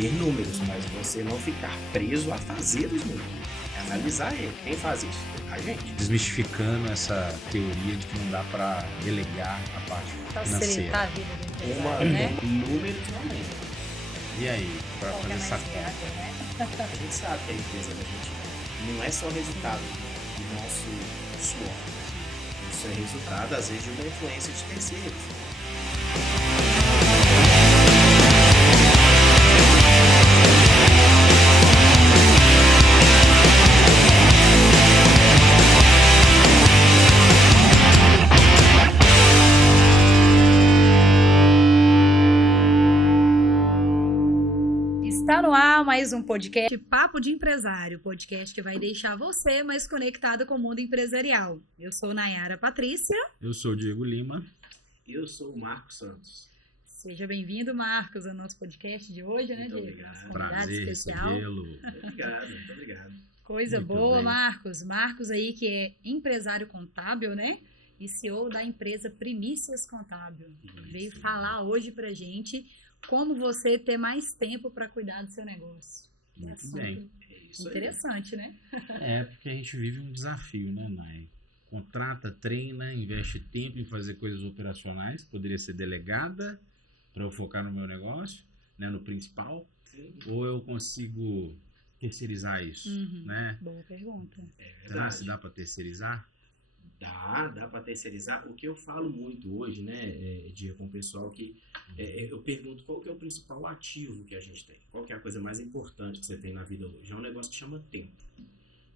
ter números, mas você não ficar preso a fazer os números. É analisar ele. Quem faz isso? A gente. Desmistificando essa teoria de que não dá para delegar a parte financeira. Facilitar a vida do empresário, né? Números realmente. E aí, para fazer essa conta? Né? A gente sabe que a empresa da gente não é só resultado do nosso suor. Isso é resultado, às vezes, de uma influência de terceiros. Está no ar mais um podcast Papo de Empresário, podcast que vai deixar você mais conectado com o mundo empresarial. Eu sou Nayara Patrícia. Eu sou o Diego Lima. Eu sou o Marcos Santos. Seja bem-vindo, Marcos, ao nosso podcast de hoje, né, Diego? Obrigado. Prazer especial. recebê-lo. Muito obrigado. Coisa Muito boa, bem. Marcos. Marcos aí que é empresário contábil, né? E CEO da empresa Primícias Contábil. Veio falar hoje pra gente como você ter mais tempo para cuidar do seu negócio. Muito Assunto bem. interessante, né? É, porque a gente vive um desafio, né, Nay? Contrata, treina, investe tempo em fazer coisas operacionais, poderia ser delegada para eu focar no meu negócio, né, no principal, ou eu consigo terceirizar isso, né? Boa pergunta. Será se dá para terceirizar? Dá para terceirizar. O que eu falo muito hoje, né, Diego, com o pessoal que eu pergunto qual que é o principal ativo que a gente tem, qual que é a coisa mais importante que você tem na vida hoje. É um negócio que chama tempo.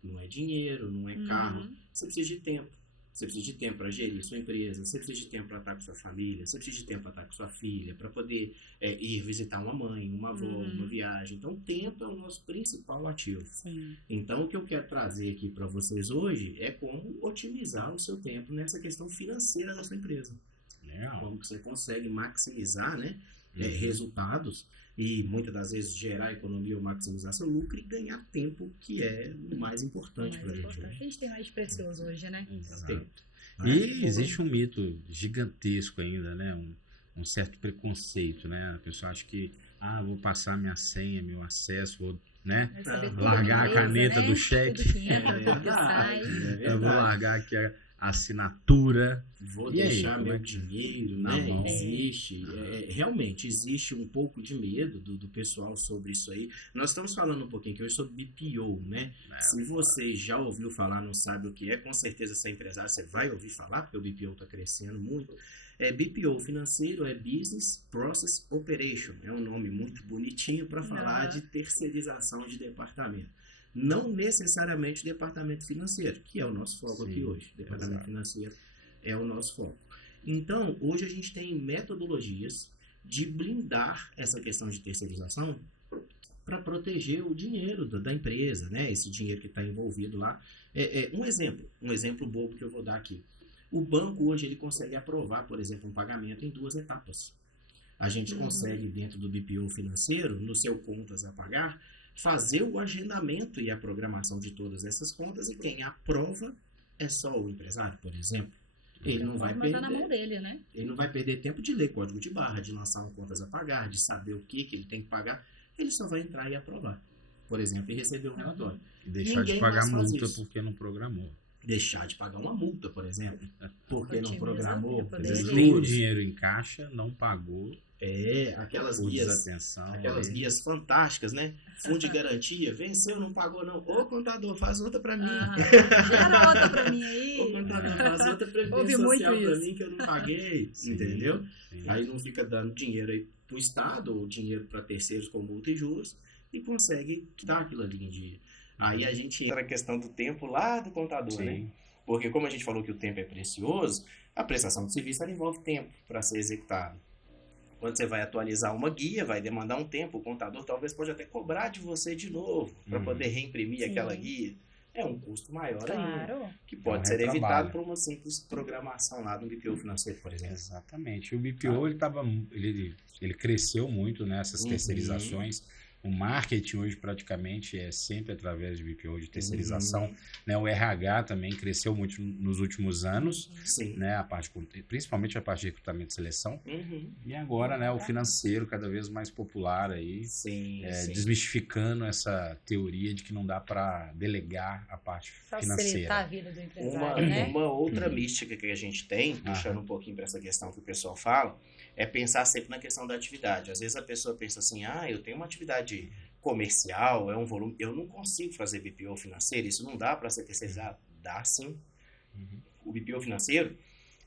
Não é dinheiro, não é carro. Você precisa de tempo. Você precisa de tempo para gerir sua empresa, você precisa de tempo para estar com sua família, você precisa de tempo para estar com sua filha, para poder ir visitar uma mãe, uma avó, uma viagem. Então, tempo é o nosso principal ativo. Sim. Então, o que eu quero trazer aqui para vocês hoje é como otimizar o seu tempo nessa questão financeira da sua empresa. Legal. Como que você consegue maximizar, né, resultados e muitas das vezes gerar economia ou maximizar seu lucro e ganhar tempo, que é o mais importante para a gente. A gente tem mais precioso hoje, né? Exato. E existe um mito gigantesco ainda, né? Um certo preconceito, né? A pessoa acha que, vou passar minha senha, meu acesso, vou, né? Vai saber tudo Largar da a caneta né? do cheque. Tudo que entra, tudo que sai. Eu vou largar aqui a assinatura. Vou E aí, deixar como meu é que- dinheiro, na né? mão? Realmente existe um pouco de medo do pessoal sobre isso aí. Nós estamos falando um pouquinho aqui hoje sobre BPO, né? Se você já ouviu falar, não sabe o que é, com certeza você é empresário, você vai ouvir falar, porque o BPO está crescendo muito. BPO financeiro é Business Process Operation, é um nome muito bonitinho para falar de terceirização de departamento. Não necessariamente departamento financeiro, que é o nosso foco aqui hoje. Departamento financeiro é o nosso foco. Então, hoje a gente tem metodologias de blindar essa questão de terceirização para proteger o dinheiro da empresa, né? Esse dinheiro que está envolvido lá. Um exemplo bobo que eu vou dar aqui. O banco hoje ele consegue aprovar, por exemplo, um pagamento em 2 etapas. A gente consegue, dentro do BPO financeiro, no seu contas a pagar, fazer o agendamento e a programação de todas essas contas, e quem aprova é só o empresário, por exemplo. Ele não vai Mas perder, tá na mão dele, né? ele não vai perder tempo de ler código de barra, de lançar um contas a pagar, de saber o que ele tem que pagar. Ele só vai entrar e aprovar, por exemplo, e receber um relatório. E deixar Ninguém de pagar mais faz multa isso. porque não programou. Deixar de pagar uma multa, por exemplo, porque não Otimiza, programou. pra poder Ele Juros. tem o dinheiro em caixa, não pagou, Aquelas por guias. desatenção. Aquelas aí. guias fantásticas, né? Fundo de garantia, venceu, não pagou não. Ô contador, faz outra pra mim. Gera outra pra mim aí. Ô contador, faz outra Ouvi previdência muito social pra isso. mim que eu não paguei. Sim, Entendeu? sim. Aí não fica dando dinheiro aí pro Estado ou dinheiro para terceiros com multa e juros e consegue dar aquilo ali em dia. Aí a gente entra na questão do tempo lá do contador, né? Sim. Porque como a gente falou que o tempo é precioso, a prestação de serviço ela envolve tempo para ser executado. Quando você vai atualizar uma guia, vai demandar um tempo. O contador talvez pode até cobrar de você de novo para poder reimprimir Sim. aquela guia. É um custo maior ainda, Claro. que pode É um ser retrabalho. evitado por uma simples programação lá do BPO financeiro, por exemplo. Exatamente. O BPO ele cresceu muito nessas terceirizações. O marketing hoje praticamente é sempre através de BPO, de terceirização. Né? O RH também cresceu muito nos últimos anos, Sim. né? Principalmente a parte de recrutamento e seleção. E agora, né, o financeiro cada vez mais popular aí, Sim. desmistificando essa teoria de que não dá para delegar a parte financeira. Facilitar a vida do empresário, né? Uma outra mística que a gente tem, puxando um pouquinho para essa questão que o pessoal fala, é pensar sempre na questão da atividade. Às vezes a pessoa pensa assim, eu tenho uma atividade comercial, é um volume, eu não consigo fazer BPO financeiro, isso não dá para ser terceirizado. Dá sim. O BPO financeiro,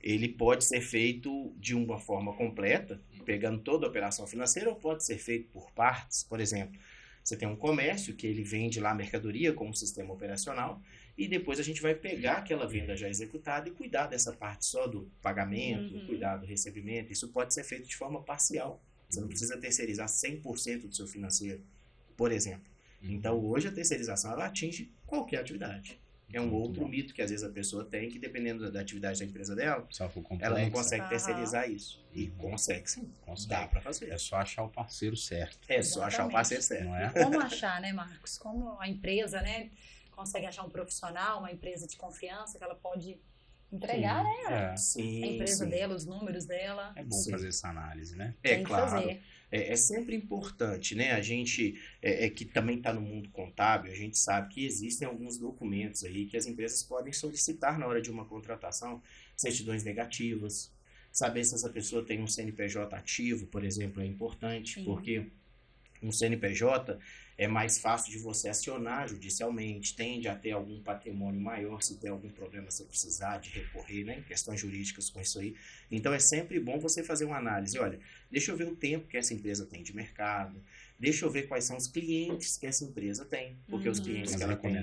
ele pode ser feito de uma forma completa, pegando toda a operação financeira, ou pode ser feito por partes. Por exemplo, você tem um comércio que ele vende lá a mercadoria com um sistema operacional, e depois a gente vai pegar aquela venda já executada e cuidar dessa parte só do pagamento, cuidar do recebimento. Isso pode ser feito de forma parcial. Você não precisa terceirizar 100% do seu financeiro, por exemplo. Então, hoje a terceirização ela atinge qualquer atividade. É um outro mito que às vezes a pessoa tem, que dependendo da atividade da empresa dela, ela não consegue terceirizar isso. E consegue sim. Dá para fazer. É só achar o parceiro certo. É só achar o parceiro certo. Não é? Como achar, né, Marcos? Como a empresa, né, consegue achar um profissional, uma empresa de confiança que ela pode entregar, né? A empresa dela, os números dela. É bom fazer essa análise, né? É claro. É sempre importante, né? A gente que também está no mundo contábil, a gente sabe que existem alguns documentos aí que as empresas podem solicitar na hora de uma contratação, certidões negativas, saber se essa pessoa tem um CNPJ ativo, por exemplo, é importante, porque um CNPJ é mais fácil de você acionar judicialmente, tende a ter algum patrimônio maior, se der algum problema você precisar de recorrer, né, em questões jurídicas com isso aí. Então é sempre bom você fazer uma análise, olha, deixa eu ver o tempo que essa empresa tem de mercado, deixa eu ver quais são os clientes que essa empresa tem, porque os clientes que ela tem,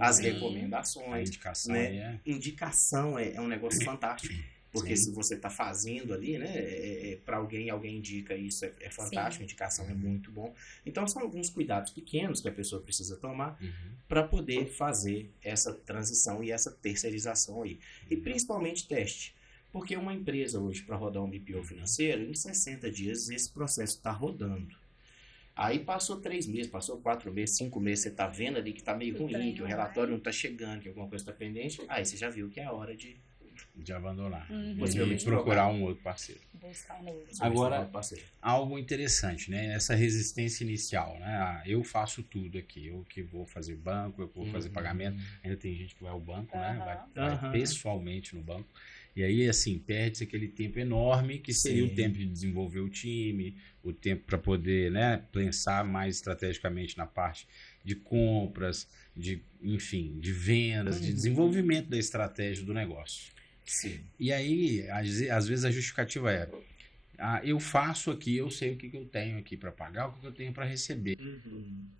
as recomendações, a indicação, né? Indicação é um negócio fantástico. Porque se você está fazendo ali, né, para alguém indica isso, é fantástico, a indicação é muito bom. Então, são alguns cuidados pequenos que a pessoa precisa tomar para poder fazer essa transição e essa terceirização aí. E principalmente teste. Porque uma empresa hoje, para rodar um BPO financeiro, em 60 dias esse processo está rodando. Aí passou 3 meses, passou 4 meses, 5 meses, você está vendo ali que está meio ruim, que o relatório não está chegando, que alguma coisa está pendente, aí você já viu que é a hora de abandonar. Possivelmente procurar um outro parceiro. Agora, algo interessante, né? Essa resistência inicial, né? Eu faço tudo aqui. Eu que vou fazer banco, eu que vou fazer pagamento. Ainda tem gente que vai ao banco, né? Vai pessoalmente no banco. E aí, assim, perde-se aquele tempo enorme que seria o tempo de desenvolver o time, o tempo para poder, né, pensar mais estrategicamente na parte de compras, enfim, de vendas, de desenvolvimento da estratégia do negócio. Sim. E aí, às vezes a justificativa é, eu faço aqui, eu sei o que eu tenho aqui para pagar, o que eu tenho para receber.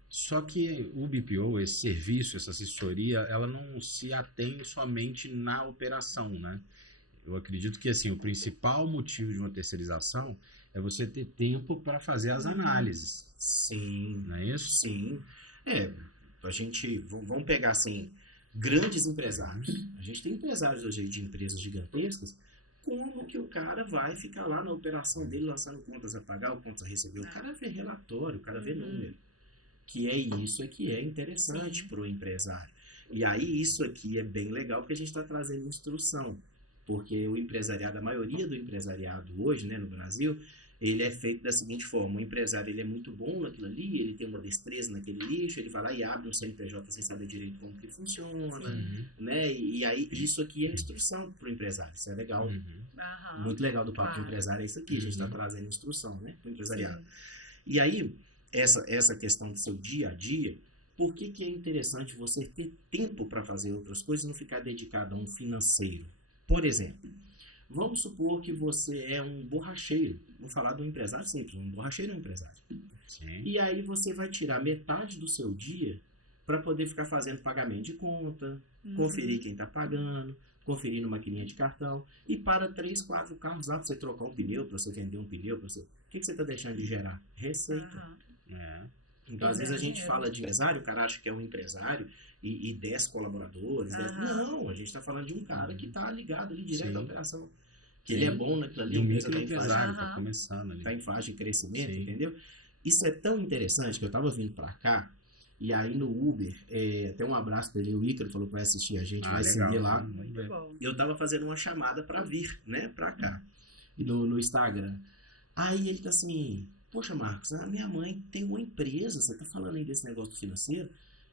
Só que o BPO, esse serviço, essa assessoria, ela não se atém somente na operação, né? Eu acredito que assim, o principal motivo de uma terceirização é você ter tempo para fazer as análises. Sim. Não é isso? Sim. A gente, vamos pegar assim, grandes empresários. A gente tem empresários hoje de empresas gigantescas. Como que o cara vai ficar lá na operação dele lançando contas a pagar ou contas a receber? O cara vê relatório, o cara vê número. Que é isso que é interessante para o empresário. E aí isso aqui é bem legal porque a gente está trazendo instrução. Porque o empresariado, a maioria do empresariado hoje, né, no Brasil, ele é feito da seguinte forma: o empresário ele é muito bom naquilo ali, ele tem uma destreza naquele lixo, ele vai lá e abre um CNPJ sem saber direito como que funciona, né? E aí isso aqui é instrução para o empresário, isso é legal. Muito legal do papo de empresário é isso aqui, a gente está trazendo instrução, né, para o empresariado. E aí, essa questão do seu dia a dia, por que é interessante você ter tempo para fazer outras coisas e não ficar dedicado a um financeiro? Por exemplo, vamos supor que você é um borracheiro. Vou falar de um empresário simples. Um borracheiro é um empresário. Sim. E aí você vai tirar metade do seu dia para poder ficar fazendo pagamento de conta, conferir quem está pagando, conferir numa maquininha de cartão. E para 3, 4 carros lá para você trocar um pneu, para você vender um pneu. O que você está deixando de gerar? Receita. Então, às vezes a gente fala de empresário, o cara acha que é um empresário e 10 colaboradores. Não, a gente está falando de um cara que está ligado ali direto à operação. Que ele é bom naquilo ali, a empresa está em fase, começando ali. Está em fase de crescimento, entendeu? Isso é tão interessante que eu tava vindo pra cá, e aí no Uber, até um abraço pra ele, o Ícaro falou que vai assistir a gente, vai legal, seguir lá. Muito bom. Eu tava fazendo uma chamada pra vir, né, pra cá, e no Instagram. Aí ele tá assim, poxa, Marcos, a minha mãe tem uma empresa, você tá falando aí desse negócio financeiro,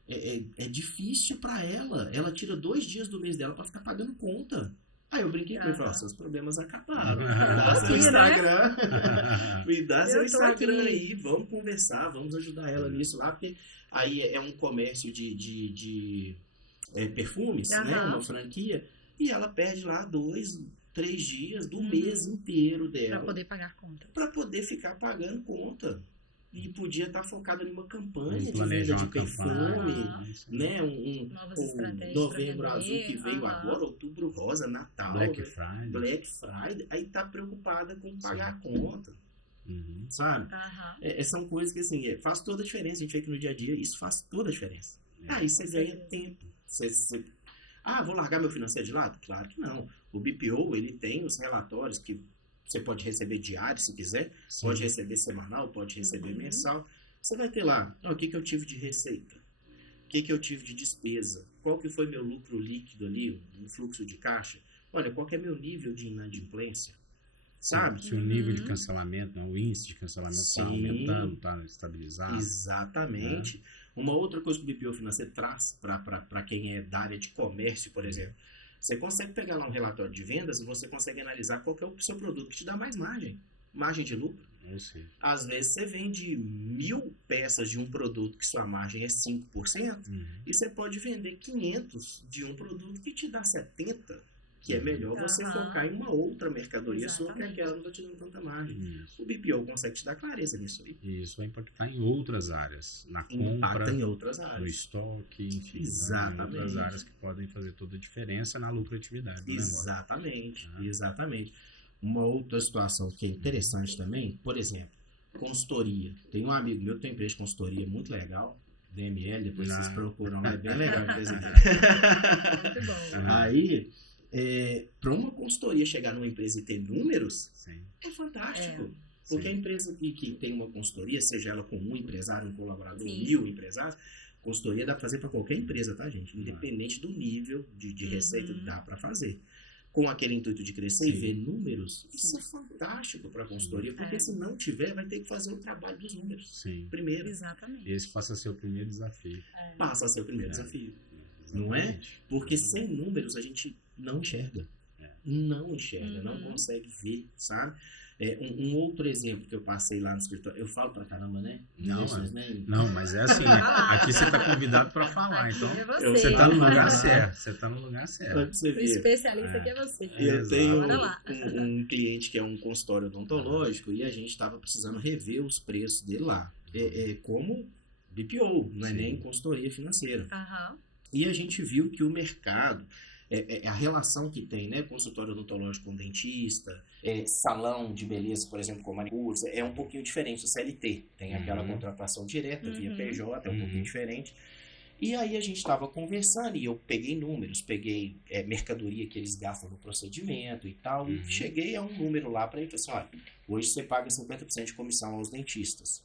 é difícil pra ela tira 2 dias do mês dela pra ficar pagando conta. Aí eu brinquei com ele e falei, seus problemas acabaram. Me dá seu Instagram. Me dá seu Instagram aí, vamos conversar, vamos ajudar ela nisso lá, porque aí é um comércio de perfumes, né? Uma franquia, e ela perde lá 2, 3 dias do mês inteiro dela. Pra poder pagar conta. Pra poder ficar pagando conta. E podia estar focado em uma campanha de planejar venda de uma perfume, né? Novas estratégias Novembro pra Azul que veio agora, Outubro Rosa, Natal, Black Friday. Black Friday, aí tá preocupada com pagar a conta, sabe? São coisas que assim, faz toda a diferença. A gente vê que no dia a dia isso faz toda a diferença. Aí você ganha tempo. Vou largar meu financeiro de lado? Claro que não. O BPO, ele tem os relatórios que você pode receber diário, se quiser. Sim. Pode receber semanal, pode receber mensal. Você vai ter lá, o que eu tive de receita? O que eu tive de despesa? Qual que foi meu lucro líquido ali, um fluxo de caixa? Olha, qual que é meu nível de inadimplência? Sabe? Se o nível de cancelamento, o índice de cancelamento está aumentando, está estabilizado. Exatamente. Uma outra coisa que o BPO financeiro traz para quem é da área de comércio, por exemplo. Você consegue pegar lá um relatório de vendas e você consegue analisar qual que é o seu produto que te dá mais margem de lucro. Às vezes você vende 1.000 peças de um produto que sua margem é 5%, e você pode vender 500 de um produto que te dá 70%, que é melhor você focar em uma outra mercadoria sua, que aquela não está te dando tanta margem. O BPO consegue te dar clareza nisso aí. E isso vai impactar em outras áreas, na compra, em outras áreas, no estoque, enfim, exatamente. Em outras áreas que podem fazer toda a diferença na lucratividade do exatamente, exatamente. Uma outra situação que é interessante também, por exemplo, consultoria. Tem um amigo meu que tem empresa de consultoria muito legal, DML, depois vocês procuram lá, é bem legal. Muito bom. Aí, para uma consultoria chegar numa empresa e ter números, é fantástico. Porque a empresa que tem uma consultoria, seja ela com um empresário, um colaborador, 1.000 empresários, consultoria dá para fazer para qualquer empresa, tá, gente? Independente do nível de receita, dá para fazer. Com aquele intuito de crescer e ver números, isso é fantástico para a consultoria, porque se não tiver, vai ter que fazer o trabalho dos números. Primeiro. Exatamente. Esse passa a ser o primeiro desafio. Passa a ser o primeiro desafio. Não é? Porque sem números a gente não enxerga. Não enxerga, não consegue ver, sabe? Um outro exemplo que eu passei lá no escritório, eu falo pra caramba, né? Não, mas é assim, aqui você tá convidado pra falar, então você tá no lugar certo. Você tá no lugar certo. O especialista aqui é você. Eu tenho um cliente que é um consultório odontológico e a gente estava precisando rever os preços dele lá. Como BPO, não é nem consultoria financeira. E a gente viu que o mercado, a relação que tem, né, consultório odontológico com dentista, salão de beleza, por exemplo, com manicure, é um pouquinho diferente do CLT. Tem aquela contratação direta via PJ, é um pouquinho diferente. E aí a gente estava conversando e eu peguei números, peguei mercadoria que eles gastam no procedimento e tal, e cheguei a um número lá para ele e falei assim, olha, hoje você paga 50% de comissão aos dentistas.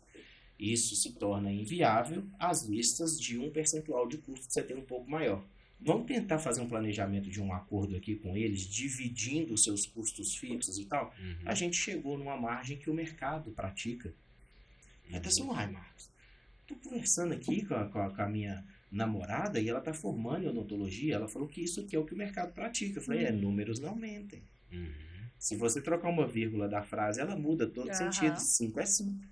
Isso se torna inviável às vistas de um percentual de custo que você tem um pouco maior. Vamos tentar fazer um planejamento de um acordo aqui com eles, dividindo os seus custos fixos e tal. A gente chegou numa margem que o mercado pratica. Aí tá assim, Marcos, tô conversando aqui com a minha namorada e ela tá formando em odontologia, ela falou que isso aqui é o que o mercado pratica. Eu falei, números não mentem. Se você trocar uma vírgula da frase, ela muda todo sentido. 5 é 5.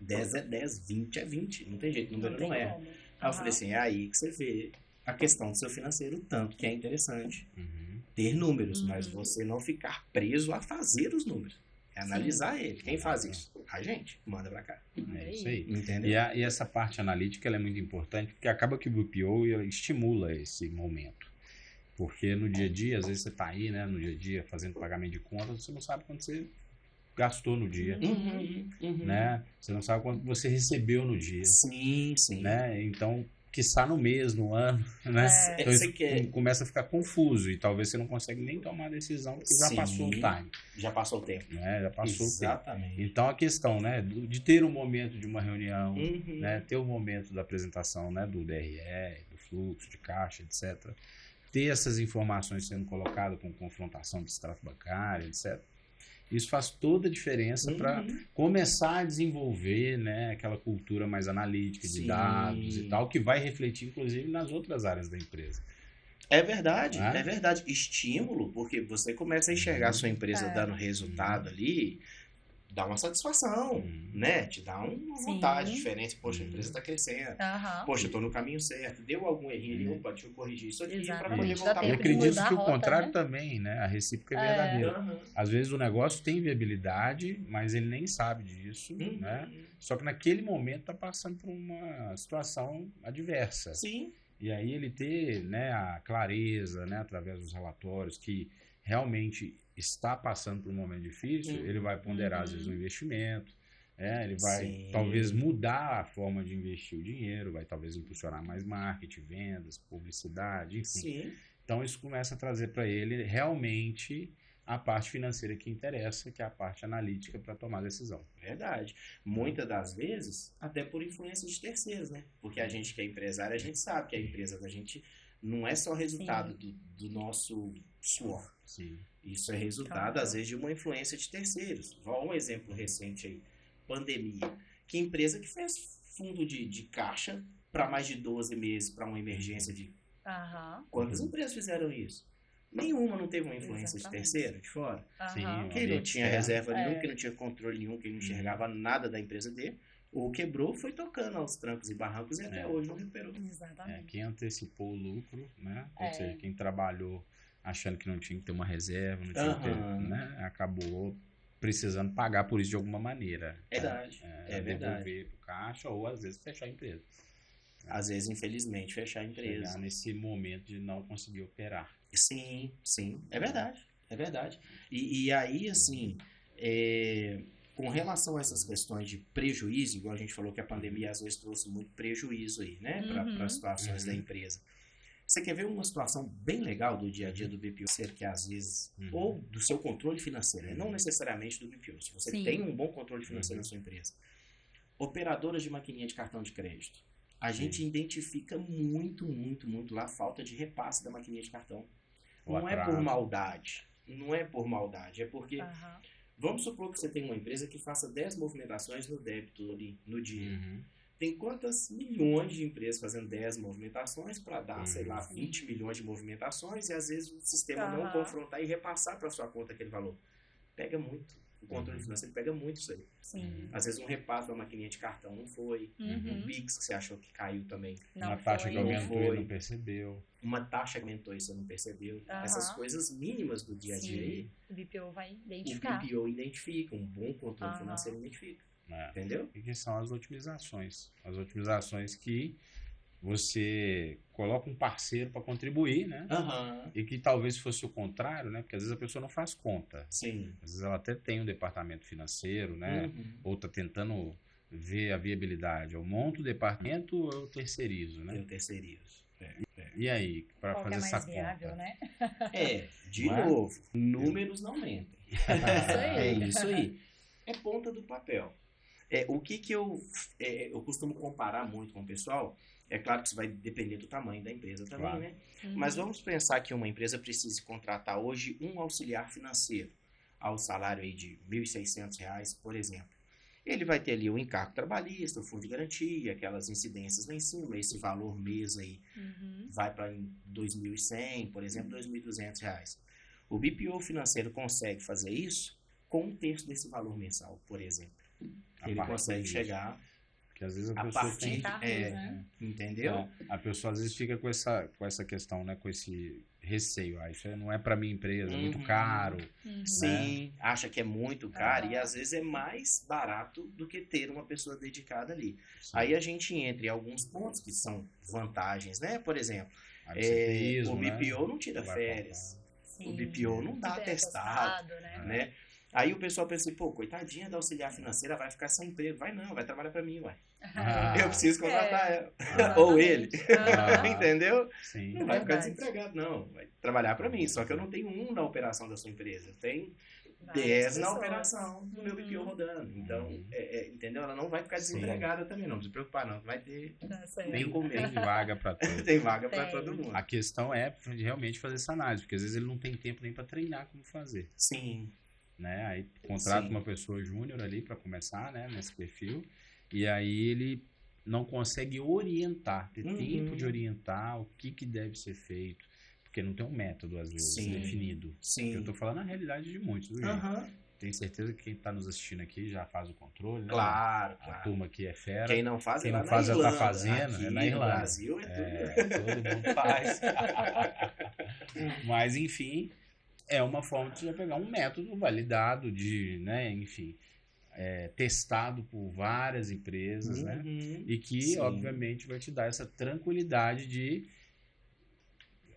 10 é 10, 20 é 20. Não tem jeito, o número não é. Aí eu falei assim, é aí que você vê a questão do seu financeiro, tanto que é interessante ter números, mas você não ficar preso a fazer os números. É analisar ele. Quem faz isso? A gente. Manda pra cá. É isso aí. Entendeu? E essa parte analítica ela é muito importante, porque acaba que o BPO estimula esse momento. Porque no dia a dia, às vezes você tá aí, né, no dia a dia, fazendo pagamento de contas, você não sabe quanto você gastou no dia, né? Você não sabe quanto você recebeu no dia. Sim. Né? Então, quiçá no mês, no ano, né? Então Você isso quer... começa a ficar confuso e talvez você não consegue nem tomar a decisão porque já passou o time. Já passou o tempo. Né? Já passou Exatamente. o tempo. Então a questão, né, de ter um momento de uma reunião, Uhum. né, ter o momento da apresentação, né, do DRE, do fluxo de caixa, etc. Ter essas informações sendo colocadas com confrontação de extrato bancário, etc. Isso faz toda a diferença para começar a desenvolver, né, aquela cultura mais analítica de dados e tal, que vai refletir, inclusive, nas outras áreas da empresa. É verdade, é verdade. Estímulo, porque você começa a enxergar a sua empresa dando resultado ali, dá uma satisfação, né? Te dá uma vontade diferente. Poxa, a empresa está crescendo. Poxa, eu estou no caminho certo. Deu algum errinho ali, opa, deixa eu corrigir isso aqui para poder voltar. E acredito que o contrário também, né? A recíproca é verdadeira. Às vezes o negócio tem viabilidade, mas ele nem sabe disso, né? Só que naquele momento está passando por uma situação adversa. Sim. E aí ele ter, né, a clareza, né, através dos relatórios, que realmente está passando por um momento difícil, ele vai ponderar, às vezes, o investimento, ele vai talvez mudar a forma de investir o dinheiro, vai talvez impulsionar mais marketing, vendas, publicidade, enfim. Então isso começa a trazer para ele realmente a parte financeira que interessa, que é a parte analítica para tomar decisão. Verdade. Muitas das vezes, até por influência de terceiros, né? Porque a gente que é empresário, a gente sabe que a empresa da gente não é só resultado do nosso suor. Isso é resultado, às vezes, de uma influência de terceiros. Um exemplo recente aí, pandemia. Que empresa que fez fundo de caixa para mais de 12 meses para uma emergência de... Quantas empresas fizeram isso? Nenhuma não teve uma influência de terceiro, de fora. Quem não tinha reserva nenhuma, quem não tinha controle nenhum, quem não enxergava nada da empresa dele, ou quebrou, foi tocando aos trancos e barrancos e até hoje não recuperou. Quem antecipou o lucro, né? Ou seja, quem trabalhou achando que não tinha que ter uma reserva, não tinha que ter, né? Acabou precisando pagar por isso de alguma maneira. Verdade. Devolver para o caixa ou às vezes fechar a empresa. Às vezes, infelizmente, fechar a empresa. Chegar nesse momento de não conseguir operar. Sim, é verdade, é verdade. E aí, assim, com relação a essas questões de prejuízo, igual a gente falou que a pandemia às vezes trouxe muito prejuízo aí, né, para as situações da empresa. Você quer ver uma situação bem legal do dia a dia do BPO, que às vezes, ou do seu controle financeiro, não necessariamente do BPO, se você tem um bom controle financeiro na sua empresa. Operadoras de maquininha de cartão de crédito. A gente identifica muito lá a falta de repasse da maquininha de cartão. Não é por maldade. Não é por maldade. É porque, vamos supor que você tem uma empresa que faça 10 movimentações no débito ali, no dia. Tem quantas milhões de empresas fazendo 10 movimentações para dar, sei lá, 20 milhões de movimentações e às vezes o sistema não confrontar e repassar para sua conta aquele valor. Pega muito. O controle financeiro pega muito isso aí. Às vezes um repasse da maquininha de cartão não foi. Um Pix que você achou que caiu também. Uma taxa que aumentou e não percebeu. Uma taxa que aumentou e você não percebeu. Essas coisas mínimas do dia a dia aí. O BPO vai identificar. O BPO identifica. Um bom controle financeiro identifica. Entendeu? E que são as otimizações. As otimizações que você coloca um parceiro para contribuir, né? E que talvez fosse o contrário, né? Porque às vezes a pessoa não faz conta. Às vezes ela até tem um departamento financeiro, né? Ou está tentando ver a viabilidade. Eu monto o departamento ou eu terceirizo, né? Eu terceirizo. E aí, para fazer essa viável, conta? Né? De novo, números não mentem. É isso aí. É ponta do papel. O que eu costumo comparar muito com o pessoal, é claro que isso vai depender do tamanho da empresa também, né? Mas vamos pensar que uma empresa precise contratar hoje um auxiliar financeiro ao salário aí de R$ 1.600, por exemplo. Ele vai ter ali o encargo trabalhista, o fundo de garantia, aquelas incidências lá em cima, esse valor mês aí vai para R$ 2.100, por exemplo, R$ 2.200. O BPO financeiro consegue fazer isso com 1/3 desse valor mensal, por exemplo. Ele consegue chegar... Porque às vezes a pessoa tem... Entendeu? A pessoa às vezes fica com essa questão, né? Com esse receio. Isso não é para minha empresa, é muito caro. Sim, acha que é muito caro e às vezes é mais barato do que ter uma pessoa dedicada ali. Aí a gente entra em alguns pontos que são vantagens, né? Por exemplo, o BPO não tira férias. O BPO não dá atestado, né? Aí o pessoal pensa assim, pô, coitadinha da auxiliar financeira, vai ficar sem emprego. Vai não, vai trabalhar pra mim, uai. Eu preciso contratar ela. Ou ele. Entendeu? Sim. Não vai ficar desempregado, não. Vai trabalhar pra mim. Só que eu não tenho um na operação da sua empresa. Eu tenho 10 na operação do meu BPO rodando. Então, entendeu? Ela não vai ficar desempregada também, não. Não se preocupar, não. Vai ter... Tem vaga pra todos. Tem vaga pra todo mundo. A questão é realmente fazer essa análise, porque às vezes ele não tem tempo nem pra treinar como fazer. Sim. Né? Aí contrata uma pessoa júnior ali para começar, né, nesse perfil, e aí ele não consegue orientar, ter tempo de orientar o que deve ser feito, porque não tem um método, às vezes, definido. Sim. Eu tô falando a realidade de muitos, viu, gente? Tenho certeza que quem tá nos assistindo aqui já faz o controle, né? Claro. A turma aqui é fera. Quem não faz, quem não faz já tá fazendo, aqui, na Irlanda. No Brasil todo mundo faz. Mas, enfim... É uma forma de você pegar um método validado, né, enfim, testado por várias empresas, né? E que, obviamente, vai te dar essa tranquilidade de...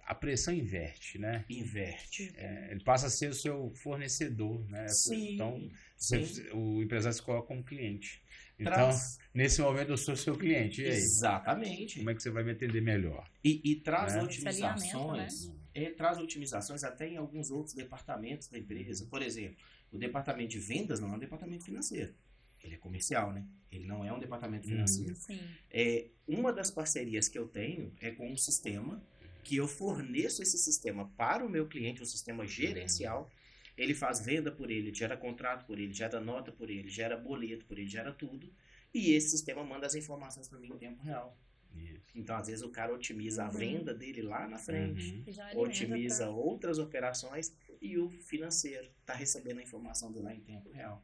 A pressão inverte, né? Ele passa a ser o seu fornecedor, né? Então, o empresário se coloca como cliente. Então, nesse momento, eu sou seu cliente. E aí? Exatamente. Como é que você vai me atender melhor? E traz otimizações... traz otimizações até em alguns outros departamentos da empresa. Por exemplo, o departamento de vendas não é um departamento financeiro. Ele é comercial, né? Ele não é um departamento financeiro. Uma das parcerias que eu tenho é com um sistema que eu forneço esse sistema para o meu cliente, um sistema gerencial. Ele faz venda por ele, gera contrato por ele, gera nota por ele, gera boleto por ele, gera tudo. E esse sistema manda as informações para mim em tempo real. Então, às vezes, o cara otimiza a venda dele lá na frente, otimiza outras operações e o financeiro está recebendo a informação dele lá em tempo real.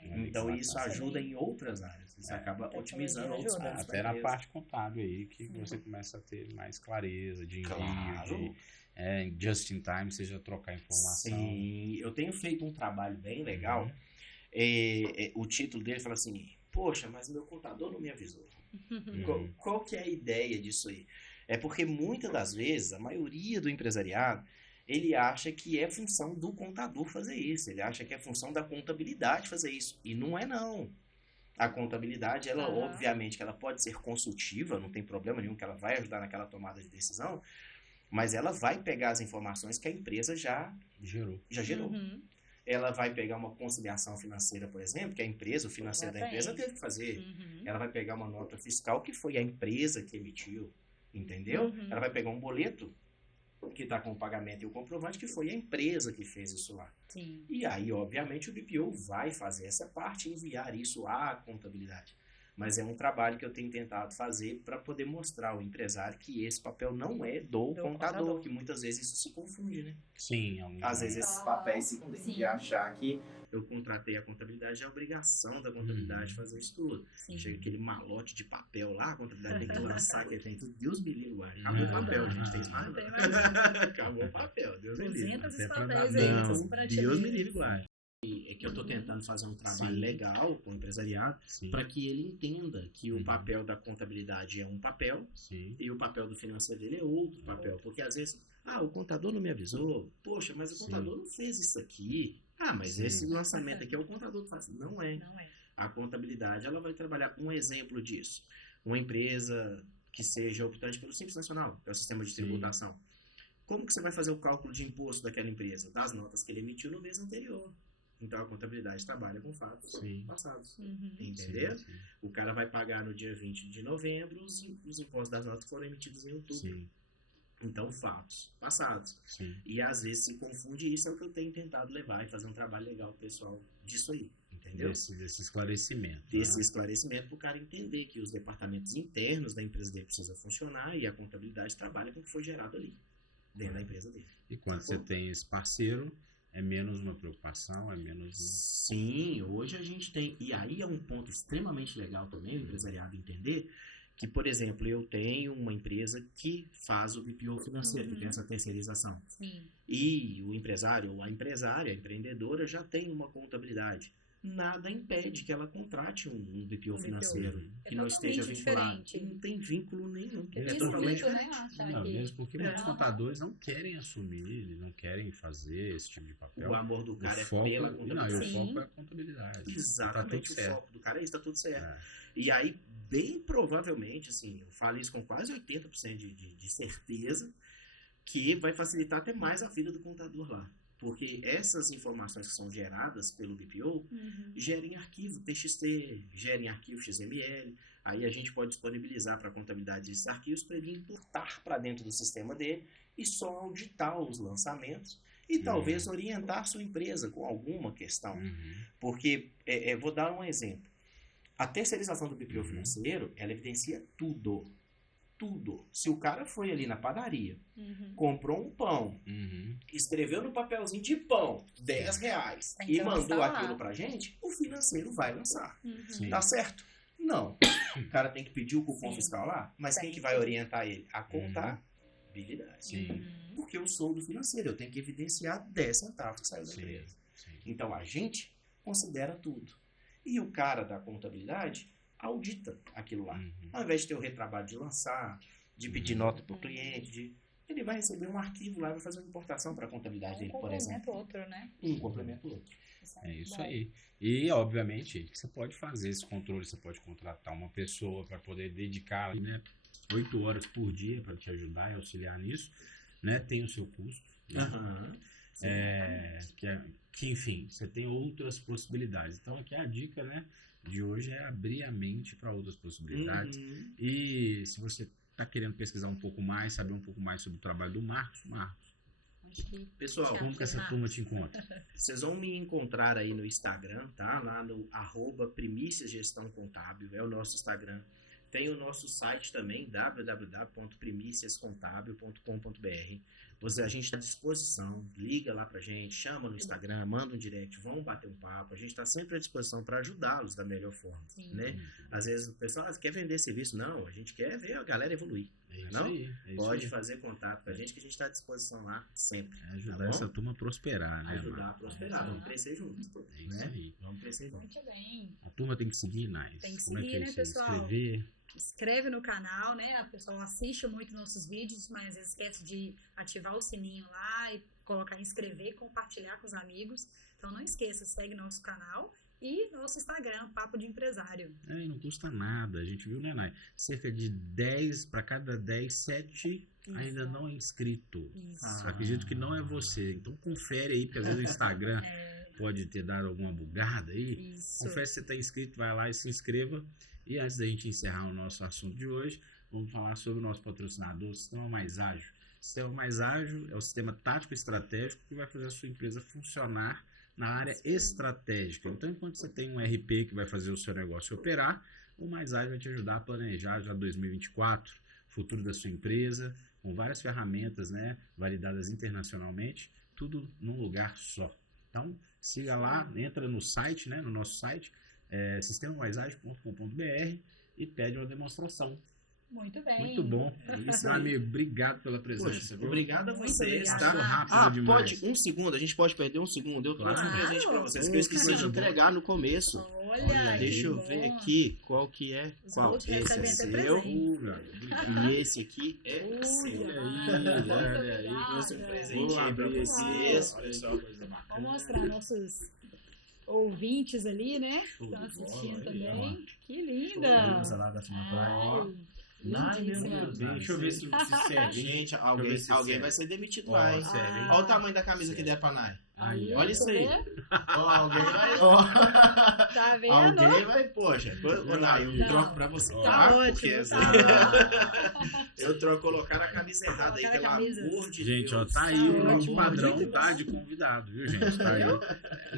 Então, isso ajuda em outras áreas. Isso acaba otimizando outros pontos. Até na parte contábil aí, que você começa a ter mais clareza de envio, just in time, seja trocar informação. Sim, eu tenho feito um trabalho bem legal. O título dele fala assim, poxa, mas meu contador não me avisou. Qual que é a ideia disso aí? É porque muitas das vezes, a maioria do empresariado, ele acha que é função do contador fazer isso. Ele acha que é função da contabilidade fazer isso. E não é, não. A contabilidade, ela obviamente que ela pode ser consultiva, não tem problema nenhum que ela vai ajudar naquela tomada de decisão, mas ela vai pegar as informações que a empresa já gerou. Ela vai pegar uma conciliação financeira, por exemplo, que a empresa, o financeiro da empresa teve que fazer. Ela vai pegar uma nota fiscal que foi a empresa que emitiu, entendeu? Ela vai pegar um boleto que está com o pagamento e o comprovante que foi a empresa que fez isso lá. E aí, obviamente, o BPO vai fazer essa parte e enviar isso à contabilidade. Mas é um trabalho que eu tenho tentado fazer para poder mostrar ao empresário que esse papel não é do contador, que muitas vezes isso se confunde, né? Sim. Às vezes esses papéis se confundem de achar que eu contratei a contabilidade, é a obrigação da contabilidade fazer isso tudo. Chega aquele malote de papel lá, a contabilidade tem que lançar, que tem tudo. Deus me livre, acabou o papel, gente. Tem mais nada. Acabou o papel, Deus me livre. 200 papéis aí, Deus me livre, guarda. É que eu estou tentando fazer um trabalho legal com o empresariado para que ele entenda que o papel da contabilidade é um papel e o papel do financeiro dele é outro papel. Porque às vezes, o contador não me avisou, poxa, mas o contador não fez isso aqui. Mas esse lançamento aqui é o contador que faz. Não é. A contabilidade ela vai trabalhar um exemplo disso. Uma empresa que seja optante pelo Simples Nacional, que é o sistema de tributação. Como que você vai fazer o cálculo de imposto daquela empresa? Das notas que ele emitiu no mês anterior. Então, a contabilidade trabalha com fatos passados. Entendeu? O cara vai pagar no dia 20 de novembro os impostos das notas que foram emitidos em outubro. Então, fatos passados. E, às vezes, se confunde isso. É o que eu tenho tentado levar e fazer um trabalho legal pro pessoal disso aí. Entendeu? Desse esclarecimento. Desse esclarecimento para o cara entender que os departamentos internos da empresa dele precisam funcionar e a contabilidade trabalha com o que foi gerado ali, dentro da empresa dele. E quando você tem esse parceiro... É menos uma preocupação, é menos... Sim, hoje a gente tem... E aí é um ponto extremamente legal também, o empresariado entender, que, por exemplo, eu tenho uma empresa que faz o BPO financeiro, que tem essa terceirização. E o empresário ou a empresária, a empreendedora, já tem uma contabilidade. nada impede que ela contrate um BPO BPO. financeiro É que não esteja totalmente vinculado. diferente. Não tem vínculo nenhum. Porque É tem totalmente escrito, né? diferente. Achar Não, que... mesmo porque muitos Aham. contadores não querem assumir, não querem fazer esse tipo de papel. O amor do cara O é foco, pela não, e contabilidade. o Sim. foco é a contabilidade. Tá tudo Exatamente, o certo. foco do cara é isso, tá tudo certo. É. E aí, bem provavelmente, assim, eu falo isso com quase 80% de certeza, que vai facilitar até mais a vida do contador lá. Porque essas informações que são geradas pelo BPO Uhum. gerem arquivo TXT, gerem arquivo XML. Aí a gente pode disponibilizar para a contabilidade esses arquivos para ele importar para dentro do sistema dele e só auditar os lançamentos e talvez orientar sua empresa com alguma questão. Uhum. Porque, vou dar um exemplo. A terceirização do BPO financeiro, ela evidencia tudo. Tudo. Se o cara foi ali na padaria, Uhum. comprou um pão, Uhum. escreveu no papelzinho de pão R$10 Tem e que mandou lançar lá. aquilo pra gente, o financeiro vai lançar. Uhum. Sim. Tá certo? Não. O cara tem que pedir o cupom Sim. fiscal lá, mas Tem quem que que. vai orientar ele? A contabilidade. Sim. Uhum. Porque eu sou do financeiro, eu tenho que evidenciar 10 centavos que saiu da Sim. empresa. Sim. Então a gente considera tudo. E o cara da contabilidade audita aquilo lá. Uhum. Ao invés de ter o retrabalho de lançar, de pedir nota para o cliente, ele vai receber um arquivo lá e vai fazer uma importação para a contabilidade Um dele, por complementa exemplo. o outro, né? Um complementa o outro. É isso bom. aí. E, obviamente, você pode fazer esse controle, você pode contratar uma pessoa para poder dedicar, né, 8 horas por dia para te ajudar e auxiliar nisso, né? Tem o seu custo, né? Aham. Que, enfim, você tem outras possibilidades. Então, aqui a dica, né, de hoje é abrir a mente para outras possibilidades. Uhum. E se você está querendo pesquisar um pouco mais, saber um pouco mais sobre o trabalho do Marcos, Acho que Pessoal, Tchau. como que essa turma te encontra? vocês vão me encontrar aí no Instagram, tá? Lá no @Primícias Gestão Contábil, é o nosso Instagram. Tem o nosso site também, www.primiciascontabil.com.br. A gente está à disposição, liga lá pra gente, chama no Instagram, manda um direct, vamos bater um papo. A gente está sempre à disposição para ajudá-los da melhor forma, Sim. né? Às vezes o pessoal quer vender serviço, não, a gente quer ver a galera evoluir. É isso Não? aí. É isso Pode aí. fazer contato com a gente que a gente está à disposição lá sempre. É ajudar Tá bom? essa turma a prosperar, né? Ajudar a Marcos? prosperar, vamos crescer juntos. É isso Né? aí. Vamos crescer juntos. Muito bem. A turma tem que seguir, Nais. Tem que Como é seguir, que é né, isso aí? pessoal? Escrever. Inscreve no canal, né? A pessoa assiste muito nossos vídeos, mas às vezes esquece de ativar o sininho lá e colocar inscrever, compartilhar com os amigos. Então não esqueça, segue nosso canal e nosso Instagram, Papo de Empresário. É, e não custa nada. A gente viu, né, Nai? Cerca de 10, para cada 10, 7 ainda não é inscrito. Isso. Eu acredito que não é você. Então confere aí, porque às vezes o Instagram pode ter dado alguma bugada aí. Isso. Confere se você está inscrito, vai lá e se inscreva. E antes da gente encerrar o nosso assunto de hoje, vamos falar sobre o nosso patrocinador, o Sistema Mais Ágil. O Sistema Mais Ágil é o sistema tático estratégico que vai fazer a sua empresa funcionar na área estratégica. Então, enquanto você tem um RP que vai fazer o seu negócio operar, o Mais Ágil vai te ajudar a planejar já 2024, futuro da sua empresa, com várias ferramentas, né, validadas internacionalmente, tudo num lugar só. Então, siga lá, entra no site, né, no nosso site, sistemamaisagem.com.br e pede uma demonstração. Muito bem. Muito bom. Meu amigo, obrigado pela presença. Poxa, viu? obrigado a Muito vocês, obrigada. tá? Passou rápido Ah, demais. pode, um segundo, a gente pode perder um segundo. Eu trouxe um Claro. presente pra vocês que eu Oh, esqueci que de coisa entregar no começo. Olha, Olha, Deixa que eu bom. ver aqui qual que é. Os Qual? outros Esse é recebem até seu presente. e esse aqui é seu. Olha aí, Muito olha aí. Trouxe um obrigada. presente Vou aí pra abrir vocês. Olha só a coisa bacana. Vamos mostrar nossos ouvintes ali, né? Show de Estão assistindo bola, também. aí, Que linda! Salada Ai, Ai, meu lindíssima. Deus. Deixa eu ver se serve. Gente, eu ver alguém, se alguém serve. vai ser demitido Ó, lá, hein? serve, hein? Olha o tamanho da camisa que der pra Nai. Aí, Olha isso aí. Vê? Ó, alguém vai. ó. Tá vendo? Alguém vai, poxa. Ô, Nai, eu Não. troco pra você. Tá ótimo, Porque tá assim, eu troco, colocar a camisa errada aí, Colocar pelo a camisa. amor de Gente, ó, Deus. tá aí Tá o nosso ótimo, padrão, muito tá? bom. De convidado, viu, gente? Tá aí.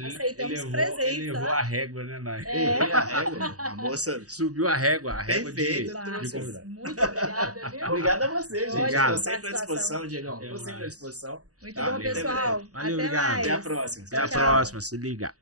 Aceitamos Ele presentes, levou tá? a régua, né, Nai? Ei, a régua, a moça. Subiu a régua Perfeito. de trouxe. convidado. Muito obrigada, viu? Obrigado a você, gente. Obrigado. Estou sempre à disposição, Diegão. É Estou sempre à nóis. disposição. Muito Tá, bom, até pessoal. Valeu, Até obrigado. mais. Até a próxima. Até a Tchau. próxima, se liga.